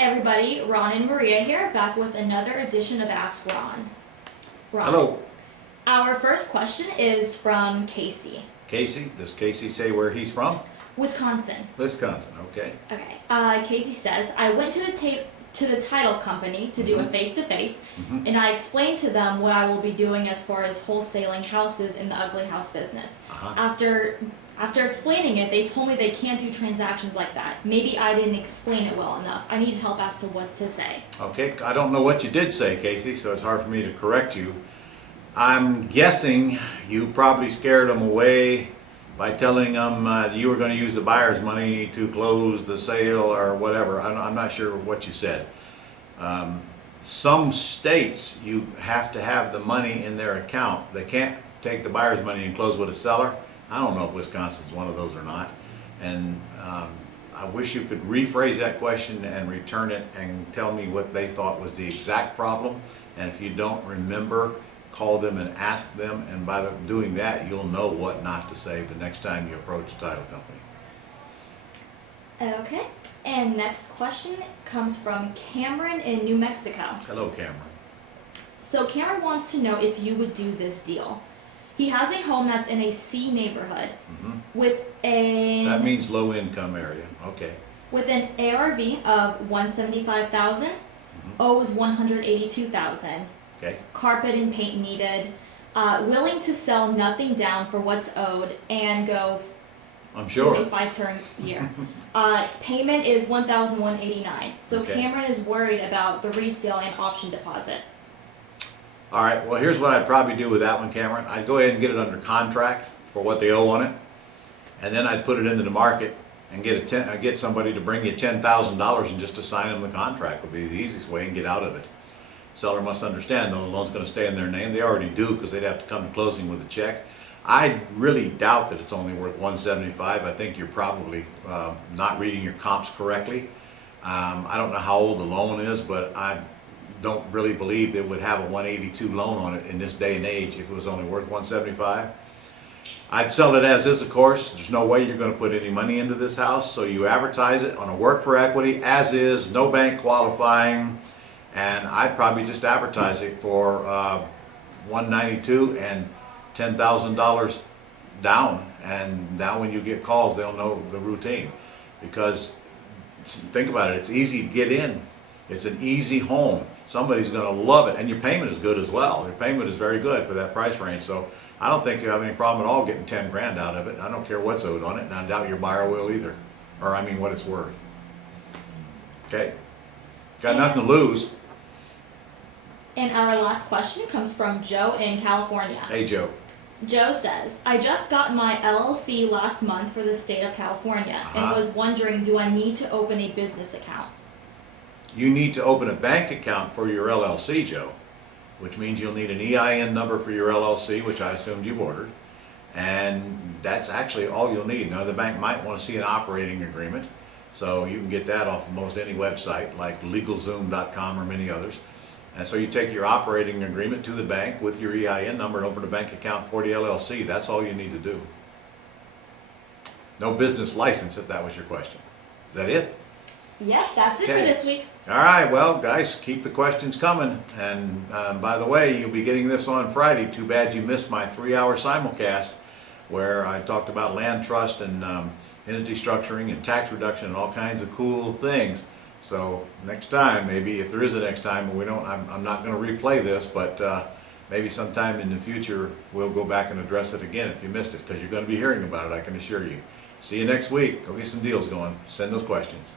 everybody, Ron and Maria here, back with another edition of Ask Ron. Hello. Our first question is from Casey. Casey? Does Casey say where he's from? Wisconsin. Wisconsin, okay. Okay. Casey says, I went to the title company to do a face-to-face, and I explained to them what I will be doing as far as wholesaling houses in the ugly house business. After explaining it, they told me they can't do transactions like that. Maybe I didn't explain it well enough. I need help as to what to say. Okay, I don't know what you did say, Casey, so it's hard for me to correct you. I'm guessing you probably scared them away by telling them you were going to use the buyer's money to close the sale or whatever. I'm not sure what you said. Some states, you have to have the money in their account. They can't take the buyer's money and close with a seller. I don't know if Wisconsin's one of those or not. And I wish you could rephrase that question and return it and tell me what they thought was the exact problem. And if you don't remember, call them and ask them, and by doing that, you'll know what not to say the next time you approach a title company. Okay, and next question comes from Cameron in New Mexico. Hello, Cameron. So Cameron wants to know if you would do this deal. He has a home that's in a C neighborhood with a... That means low income area, okay. With an ARV of $175,000, owes $182,000. Okay. Carpet and paint needed, willing to sell nothing down for what's owed and go I'm sure. to a 5-term year. Payment is $1,189. So Okay. Cameron is worried about the resale and option deposit. All right, well, here's what I'd probably do with that one, Cameron. I'd go ahead and get it under contract for what they owe on it, and then I'd put it into the market and get somebody to bring you $10,000 and just to sign them the contract would be the easiest way and get out of it. Seller must understand, though, the loan's going to stay in their name. They already do, because they'd have to come to closing with a check. I really doubt that it's only worth $175,000. I think you're probably not reading your comps correctly. I don't know how old the loan is, but I don't really believe it would have a 182 loan on it in this day and age if it was only worth $175,000. I'd sell it as is, of course. There's no way you're going to put any money into this house, so you advertise it on a work for equity as is, no bank qualifying. And I'd probably just advertise it for $192,000 and $10,000 down. And now when you get calls, they'll know the routine. Because think about it, it's easy to get in. It's an easy home. Somebody's going to love it, and your payment is good as well. Your payment is very good for that price range. So I don't think you have any problem at all getting 10 grand out of it. I don't care what's owed on it, and I doubt your buyer will either. Or I mean what it's worth. Okay? Got nothing to lose. And our last question comes from Joe in California. Hey, Joe. Joe says, I just got my LLC last month for the state of California and was wondering, do I need to open a business account? You need to open a bank account for your LLC, Joe, which means you'll need an EIN number for your LLC, which I assumed you've ordered. And that's actually all you'll need. Now, the bank might want to see an operating agreement, so you can get that off of most any website, like LegalZoom.com or many others. And so you take your operating agreement to the bank with your EIN number and open a bank account for the LLC. That's all you need to do. No business license, if that was your question. Is that it? Yep, that's it for this week. All right, well, guys, keep the questions coming. And by the way, you'll be getting this on Friday. Too bad you missed my 3-hour simulcast where I talked about land trust and entity structuring and tax reduction and all kinds of cool things. So next time, maybe if there is a next time, I'm not going to replay this, but maybe sometime in the future we'll go back and address it again if you missed it, because you're going to be hearing about it, I can assure you. See you next week. Go get some deals going. Send those questions.